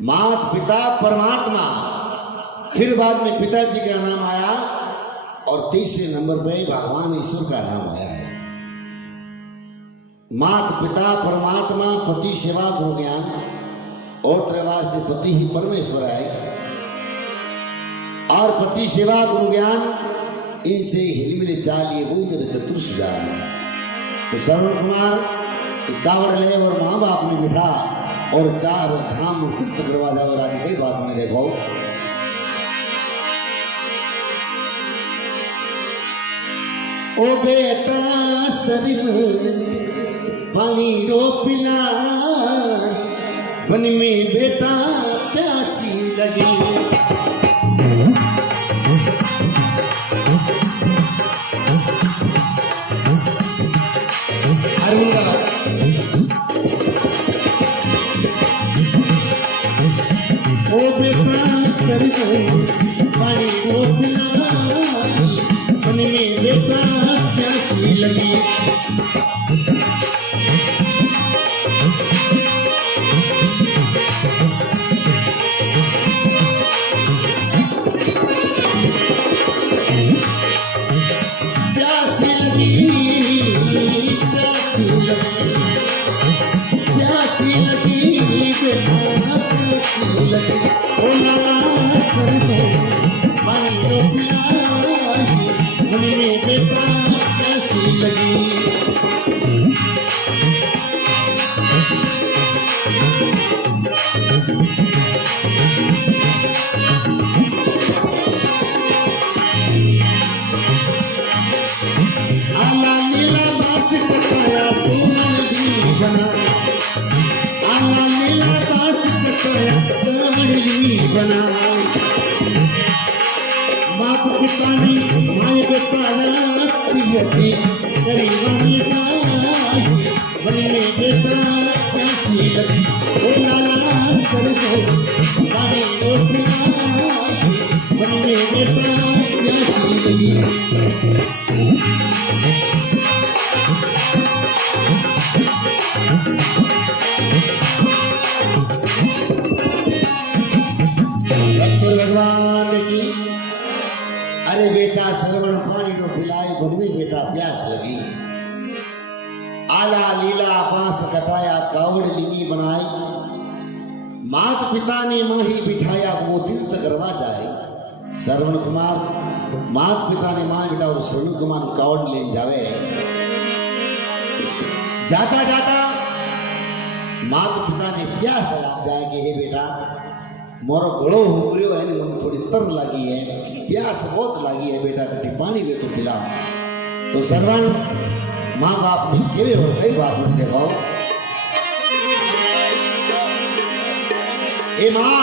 मात पिता परमात्मा, फिर बाद में पिताजी का नाम आया और तीसरे नंबर पे भगवान ईश्वर का नाम आया है। मात पिता परमात्मा, पति सेवा गुरु ज्ञान और त्रैवास पति ही परमेश्वर है। और पति सेवा गुरु ज्ञान इनसे हिलमिल चालिए वो मेरे चतुर सुजान। तो श्रवण कुमार कावड़ ले और माँ बाप ने बिठा और चार धाम तीर्थ करवा जाओ। और आगे कई बात में देखो, ओ बेटा शरीर पानी रो पिला, वन में बेटा प्यासी लगी। ओ बेटा शरीर पानी रो पिला, वन में बेटा प्यासी लगी। मात पिता ने माय बेटा नाती गरीबानी बने बेटा कैसी लगी। ओ लाला सरगो बानी रोटियां बने बेटा कैसी लगी। भगवान की अरे बेटा श्रवण पानी को पिलाए, बनवी बेटा प्यास लगी। आला लीला पास कटाया, कावड़ लिंगी बनाई। मात पिता ने माही बिठाया, वो तीर्थ करवा जाए। श्रवण कुमार मात पिता ने मां बिठा और श्रवण कुमार कावड़ ले जावे। जाता जाता मात पिता ने प्यास लग जाए कि हे बेटा मोरो गलो हुकरियो है, मुझे थोड़ी तर लगी है, प्यास बहुत लगी है बेटा, कटी पानी में तो पिला। तो श्रवण माँ बाप ने केवे हो कई बाप ने देखो, ए माँ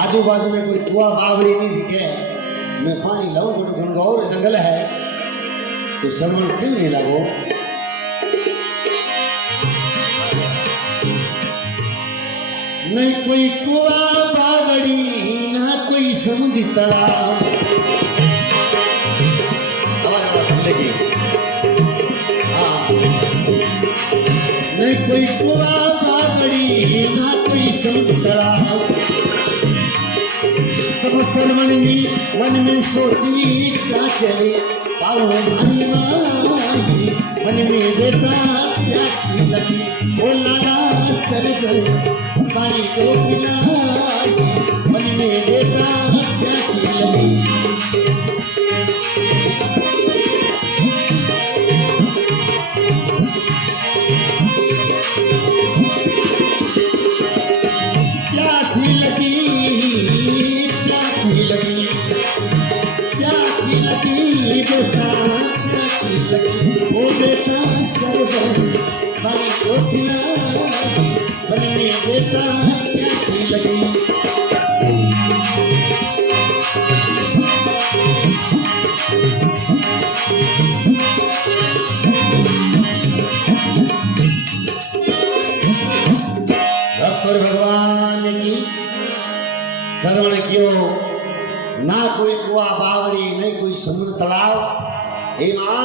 आजू बाजू में कोई कुआ बावड़ी नहीं दिखे, मैं पानी लाऊं, घनघोर जंगल है। तो श्रवण क्यों नहीं लगो, नहीं कोई कुआ बावड़ी ना कोई समुद्री तालाब। नहीं कोई कुआ बावड़ी ना कोई समुद्री तालाब। सब श्रवण में मन में सोची क्या चले, पाओ भाई माई मन में बेटा प्यासी लगी। ओ लाला सरगल पानी को पिलाई, मन में बेटा प्यासी लगी। प्यासी लगी, प्यासी लगी, प्यासी लगी बेटा प्यासी लगी। ओ बेटा सरगल पानी को पिलाई, बनने बेटा कैसी लगी। भगवान की श्रवण कियो, ना कोई कुआ बावड़ी नहीं कोई समुद्र तालाब। हे माँ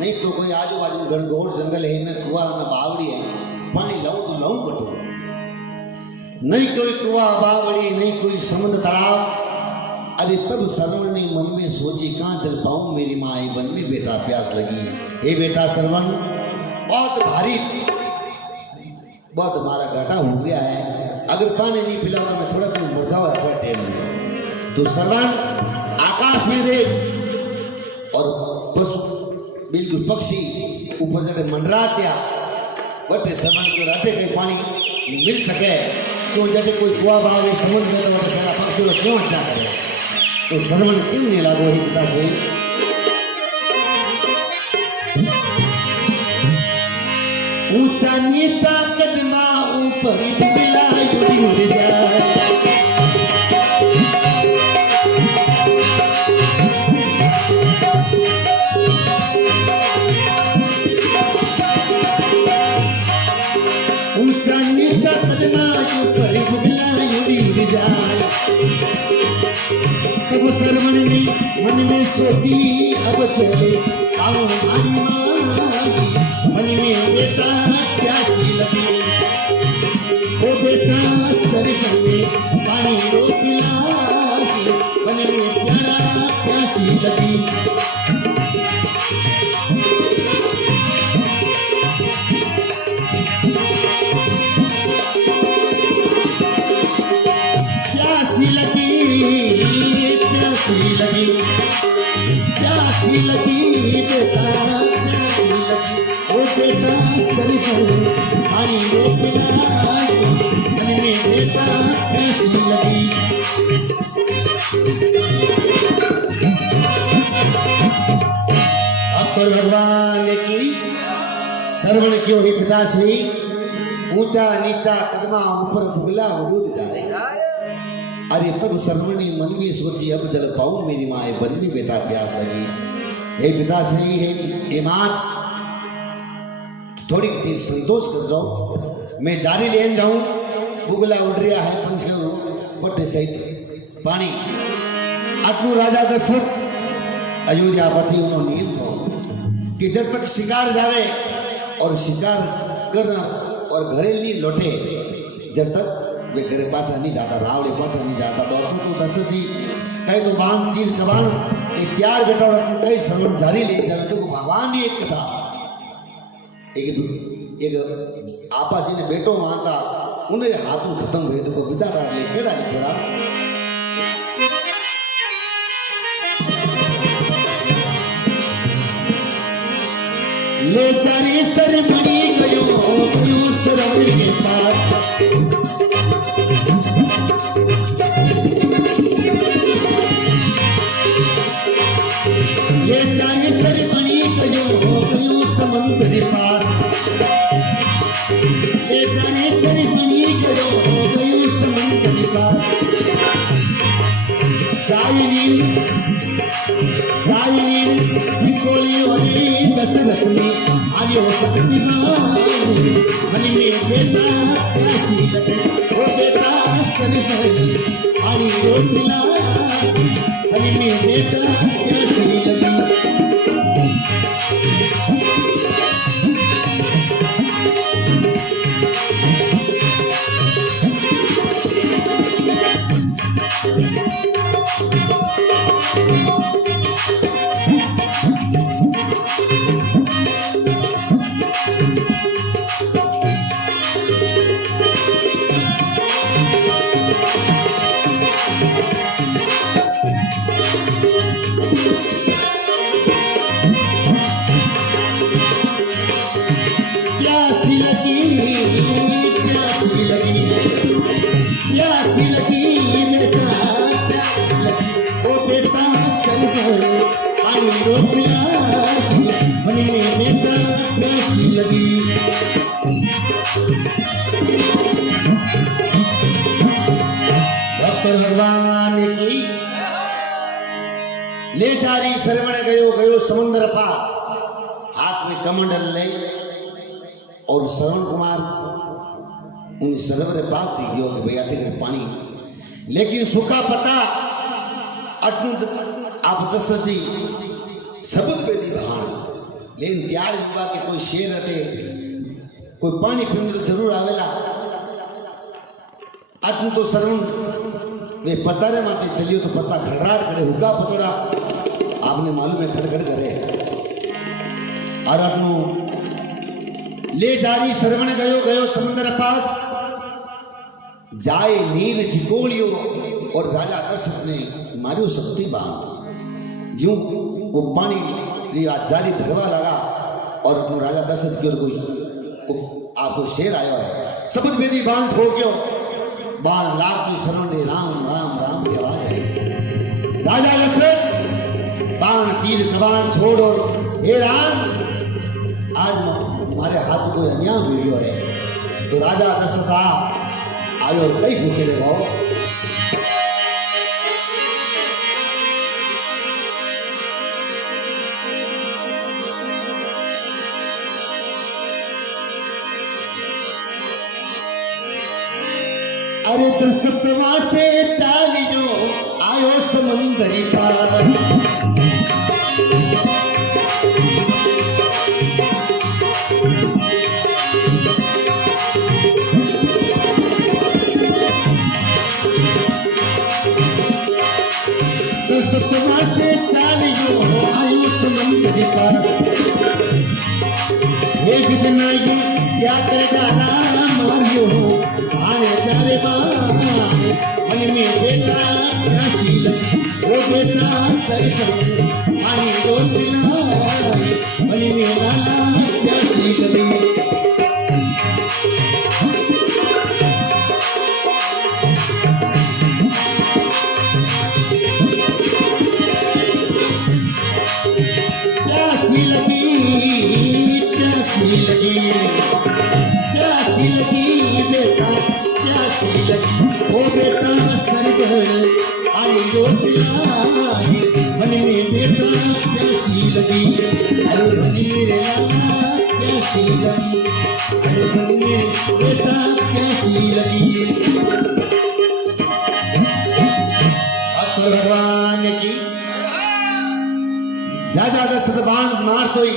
नहीं तो कोई आजू बाजू घनघोर जंगल है, न कुआ न बावड़ी है, पानी लाओ कहूं कटो नहीं कोई कुआ बावड़ी नहीं कोई समुद्र तालाब। अरे तब श्रवण ने मन में सोची कहाँ चल पाऊं मेरी माँ वन में बेटा प्यास लगी। हे बेटा श्रवण बहुत भारी बहुत हमारा घाटा हो गया है, अगर पानी नहीं पिलाऊंगा मैं थोड़ा तुम मुरझा हुआ थोड़ा टाइम में। तो श्रवण आकाश में देख और पशु बिल्कुल पक्षी ऊपर जगह मंडरा दिया बटे श्रवण को राटे के पानी मिल सके तो जटे कोई कुआ भाव समुद्र में तो बटे पहला पक्षी लोग क्यों अच्छा करे। तो श्रवण क्यों नहीं लागो ही पिता से ऊंचा नीचा कदमा ऊपर बिला उड़ जाए। ऊंचा नीचा कदमा ऊपर बिला उड़ जाए। तब श्रवण ने मन में सोची अब चले आओ मन में बेटा प्यासी लगी। ओ बेटा सर में पानी रो पिला मन में प्यारा प्यासी लगी। प्यासी लगी प्यासी लगी प्यासी लगी बेटा प्यासी लगी। ओ बेटा सर पानी रो पिला मन में बेटा प्यासी लगी। अब तो भगवान ने की श्रवण क्यों ही पिताश्री ऊंचा नीचा कदमा ऊपर बुगला उड़ जाए। अरे तब श्रवण ने मन में सोची अब जल पाऊं मेरी माँ वन में बेटा प्यास लगी। हे पिताश्री हे मात थोड़ी देर संतोष कर जाओ मैं जारी लेन जाऊं बुगला उड़ रहा है पंच पट्टे सहित पानी। आत्मू राजा दशरथ अयोध्यापति उन्होंने नियम था कि जब तक शिकार जावे और शिकार करना और घरे नहीं लौटे जब तक वे घरे पाछा नहीं जाता रावड़े पाछा नहीं जाता। तो अपने को दशरथ जी कहीं तो बाण तीर कबाण त्यार बेटा और कई श्रवण जारी ले जाए। तो भगवान ने एक कथा एक आपा जी ने बेटो मानता उन्हें हाथों खत्म हुए तो विदा डाल ले केड़ा निकला। ले चारी सर मणि गयो श्रवण के पास। ले चारी सर मणि गयो समुद्र पास। ले चारी सर मणि गयो समुद्र पास। दशरथ में आयो शक्तिमान मन में बेटा प्यासी लगे। ओ बेटा सन आई रो पिला मन में बेटा प्यासी लगी। भगवान की ले जारी श्रवण गयो समुद्र पास। हाथ में कमंडल ले और श्रवण कुमार उन सरोवर बात दी गयो कि भैया तेरे पानी लेकिन सूखा पता अटू आप दशरथ जी सबूत बेदी बहान लेकिन त्यार हुआ कि कोई शेर अटे कोई पानी पीने तो जरूर आवेला। आटू तो सरवण वे पतारे माथे चलियो तो पत्ता खड़राट करे, हुक्का पतोड़ा आपने मालूम है खड़खड़ करे। और आपनो ले जारी सरवण गयो गयो समुद्र पास, जाए नील झिकोलियो और राजा दशरथ ने मारियो शक्ति बाण। यूं वो पानी जारी भरवा लगा और अपनो राजा दशरथ की ओर कोई आपको शेर आयो है, शब्द वेदी बाण ठोक गयो, बाण लाख की शरण ने राम राम राम की आवाज आई। राजा दशरथ बाण तीर कबाण छोड़ और हे राम आज हमारे हाथ कोई अन्याय हुई है। तो राजा दशरथ आयो और कई पूछे देखो, अरे दशरथवा से चालियो आयो समुंदरी पार, दशरथवा से चालियो आयो समुंदरी पार। हे कितना ये क्या कर डाला मारियो आने जारे बाने, मन में बेटा प्यासी लगी वो बेटा सर पर पानी रोट लाए, मन में डाला प्यासी लगी। प्यासी लगी प्यासी लगी प्यासी लगी बेटा प्यासी लगी वो बेटा सर पर पानी रोट लाए, मन में बेटा प्यासी लगी, अरे मन में प्यासी लगी, अरे मन में बेटा प्यासी लगी। भगवान की राजा दशरथ बाण मार तो ही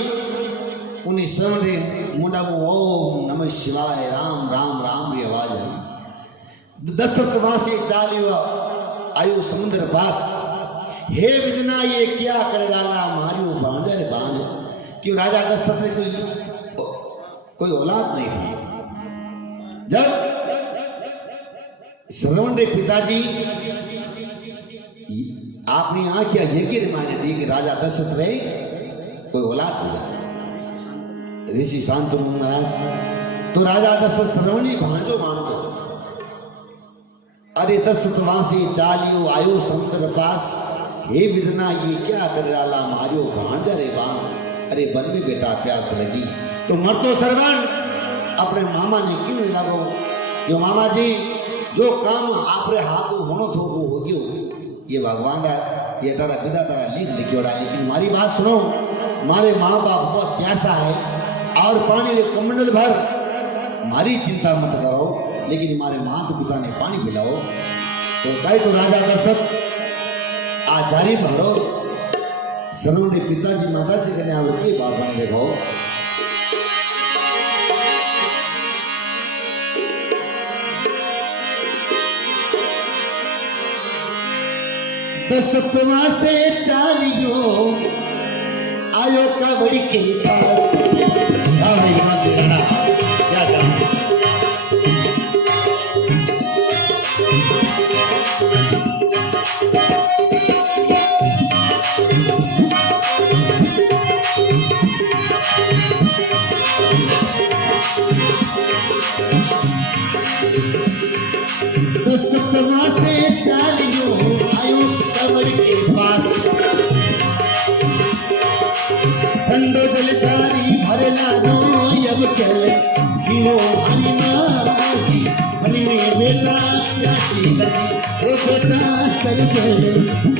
उन्हें श्रवण रे मुंडा वो ओम नमः शिवाय राम राम राम की आवाज आई। दशरथ वहां से चालियो आयु समुद्र पास, हे विजना ये क्या कर डाला मारियो बांझ रे बांझ। क्यों राजा दशरथ ने कोई औलाद नहीं थी। जब श्रवण रे पिताजी आपने आंखें यकीन माने दी कि राजा दशरथ रहे कोई औलाद हो जाए, ऋषि शांतनु महाराज तो राजा दशरथ श्रवणी भांजो मानतो। अरे दशरथ वहां से चालियो आयो समुद्र पास, हे विधना ये क्या कर डाला मारियो भांजा रे बाण, अरे बन में बेटा प्यास लगी। तो मरतो श्रवण अपने मामा ने क्यों लागो, जो मामा जी जो काम आपरे हाथ होनो थो वो हो गयो, ये भगवान ये तारा पिता तारा लिखियोड़ा। लेकिन मारी बात सुनो, मारे माँ बाप बहुत प्यासा है और पानी रे कमंडल भर, मारी चिंता मत करो, लेकिन हमारे माता पिता ने पानी पिलाओ। तो ताई तो राजा दशरथ आ जारी भरो सनु ने पिताजी माताजी कने आवे के बात बने देखो। दशरथवा से चालियो आयो कावड़ी के पास, कावड़ी मत करना क्या करना। दशरथवा से चालियो आयो कावड़ी के पास, ठंडो जल जारी भरला दो अब चल पीओ हरी मारी, मन में बेटा प्यासी लगी वो बेटा सर पर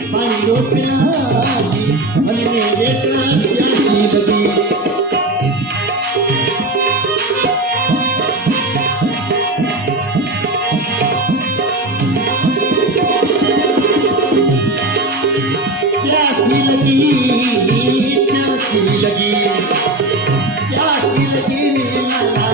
पानी रो प्यारी, मन में बेटा प्यासी लगी। प्यासी लगी प्यासी लगी प्यासी लगी रे लाला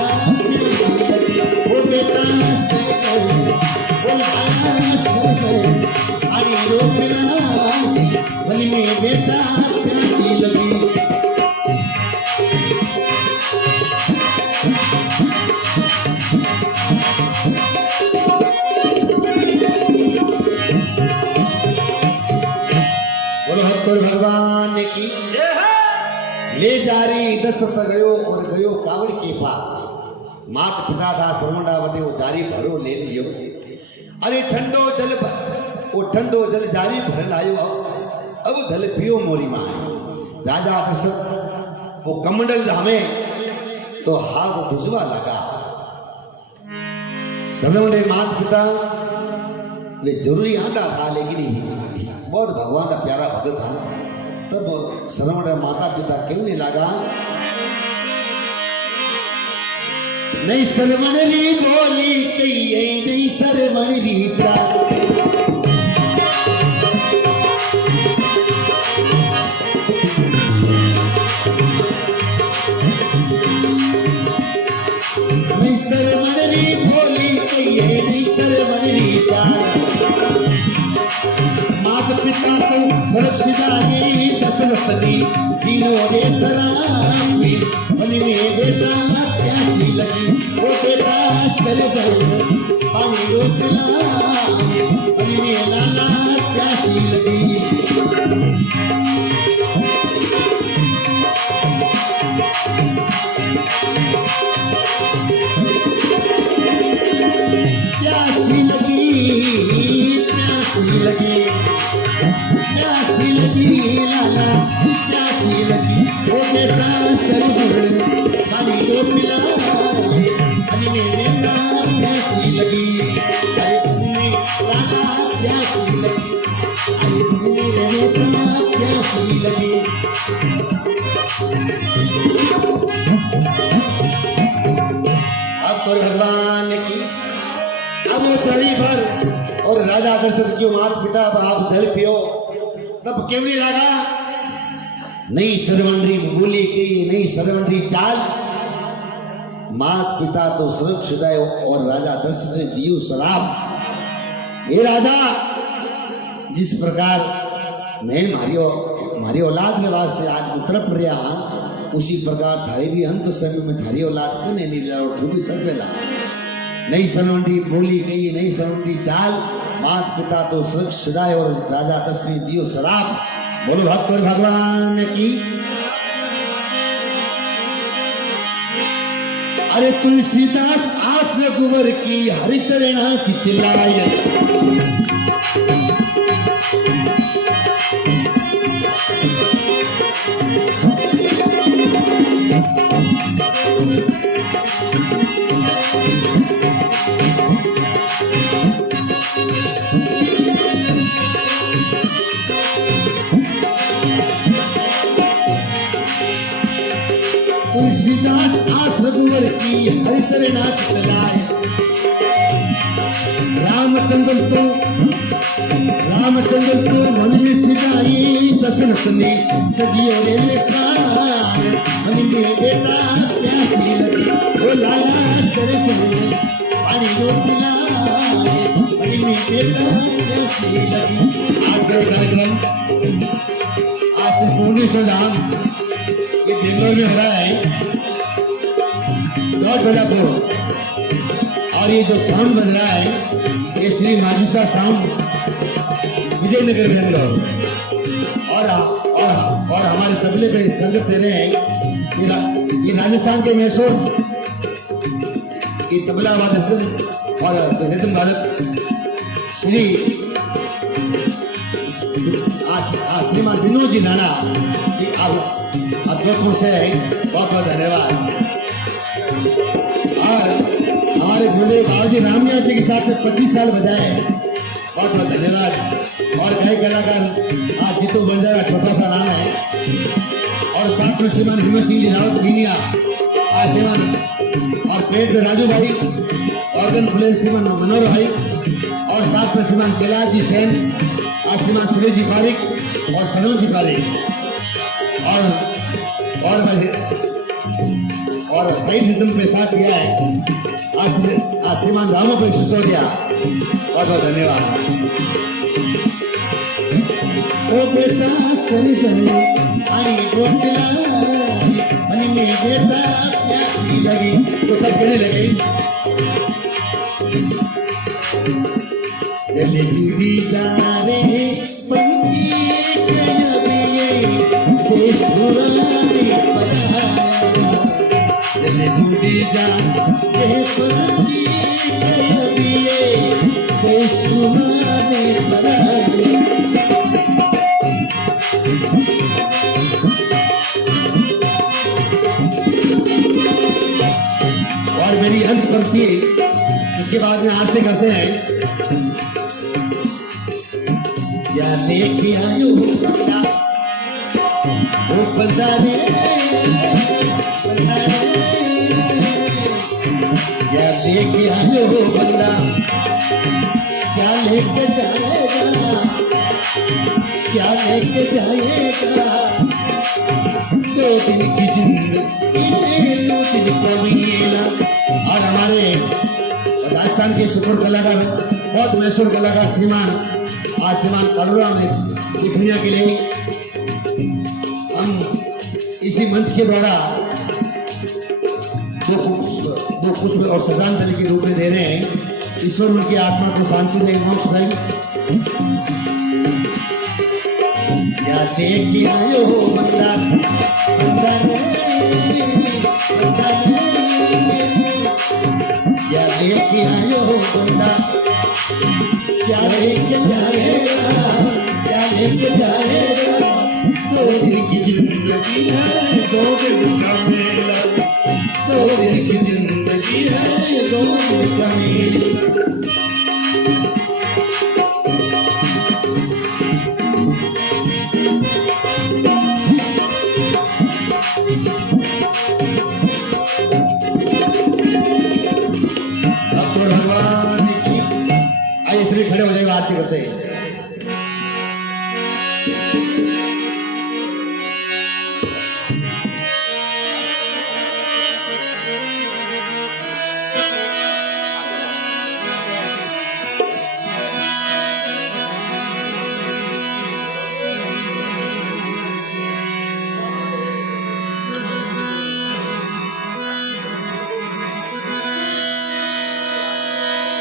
भक्त भगवान की ले जा रही दशरथ गयो और गयो कावड़ के पास। मात पिता था सरवंडा वटे वो जारी भरो ले लियो। अरे वो ठंडो जल जारी भर लायो। अब जल पियो मोरी माँ। राजा दशरथ वो कमंडल हमें तो हाथ दुजवा लगा। सरवंडे मात पिता वे जरूरी आता था, लेकिन बहुत भगवान का प्यारा भगत था। तब सरवण माता पिता क्यों नहीं लगा। नहीं सरवण ली बोली कही नहीं सरवण रीता। नहीं सरवण ली बोली कही नहीं सरवण रीता। माता पिता तो सुरक्षित आगे दशरथनी तीनों रे सरापी। मन में बेटा प्यासी लगी वो बेटा सर गए पानी रोक लाए। मन में लाला प्यासी लगी। प्यासी लगी प्यासी लगी प्यासी लगी लाला प्यासी लगी वो बेटा सरवर पानी को पिलाए। अरे मेरे बेटा प्यासी लगी। अरे तुम्हें लाला प्यासी लगी। अरे तुम्हें बेटा प्यासी लगी। अब तो भगवान की अब वो चली भर और राजा दशरथ क्यों माता पिता आप जल पियो। तब क्यों नहीं लगा। नहीं सरवंडरी बोली की नहीं सरवंडरी चाल। मात पिता तो सुरक्षित है और राजा दशरथ ने दियो शराब। ये राजा जिस प्रकार मैं मारी औलाद के वास्ते आज उतर रहा उसी प्रकार थारे भी अंत समय में थारी औलाद कने नहीं ला भी तड़पेला। नहीं सरवंडी बोली गई नहीं सरवंडी चाल। मात पिता तो सुरक्षित है और राजा दशरथ ने दियो शराब। बोलो भक्त भगवान की। अरे तुलसीदास आस रघुवर की हरिचरण चितलाय। तुलसीदास आस रघुवर की हरिचरण चितलाय। रामचंद्र तो मन में सिजाई दशरथ ने तजियो रे लेखा। मन में बेटा प्यासी लगी वो लाला सर में पानी को पिलाए। मन में बेटा प्यासी लगी। आज का कार्यक्रम आज से 1900 ये बेंगलोर में हो रहा है डॉट और ये जो साउंड बन रहा है ये श्री माजिसा साउंड विजयनगर बेंगलोर और हमारे तबले पे संगत दे रहे हैं ये राजस्थान के मैसूर ये तबला वादक और रिदम वादक श्री श्रीमान विनोद जी नाना अद्भुतपुर से है। बहुत बहुत धन्यवाद। और हमारे भोले बाबूजी रामनिया जी के साथ 25 साल बजाए। बहुत बहुत धन्यवाद। और कई कलाकार आज जीतू बंजारा छोटा सा नाम है और साथ में श्रीमान हिम्मत सिंह जी रावत गिनिया श्रीमान और पेट में राजू भाई ऑर्गन प्लेयर श्रीमान मनोहर भाई और साथ में श्रीमान कैलाश जी सेन श्रीमान सुरेश जी पारिक और सनोज जी पारिक और सही रिदम पे साथ दिया है आज श्रीमान रामो पे सिसोदिया। बहुत बहुत धन्यवाद। ओ बेटा सरिजन आई गोटलाई मन में बेटा प्यासी लगी तो सब कहने लगे चले दूरी जा रे पंछी कभी जा ये परती कभी ये बेसुमाने पराए। और मेरी अंत पंक्ति उसके बाद में आरती करते हैं। क्या लेके आयो बंदा वो बंदा रे क्या लेके आयो बंदा क्या लेके जाएगा क्या लेके जाएगा। 2 दिन की जिंदगी 2 दिन का मेला। और हमारे राजस्थान के सुपर कलाकार बहुत मशहूर कलाकार श्रीमान अरोड़ा में दिखने के लिए हम इसी मंच के द्वारा दो पुष्प और श्रद्धांजलि के रूप में दे रहे हैं। ईश्वर उनकी आत्मा को शांति दे, मोक्ष दे। क्या लेके आयो बंदा बंदा क्या लेके आयो बंदा क्या लेके जाएगा क्या लेके जाएगा। 2 दिन की जिंदगी है 2 दिन का मेला। 2 दिन की जिंदगी है 2 दिन का मेला। भगवान की आइए सभी खड़े हो जाएगा, आरती करते हैं।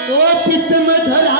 ओ पित में धरा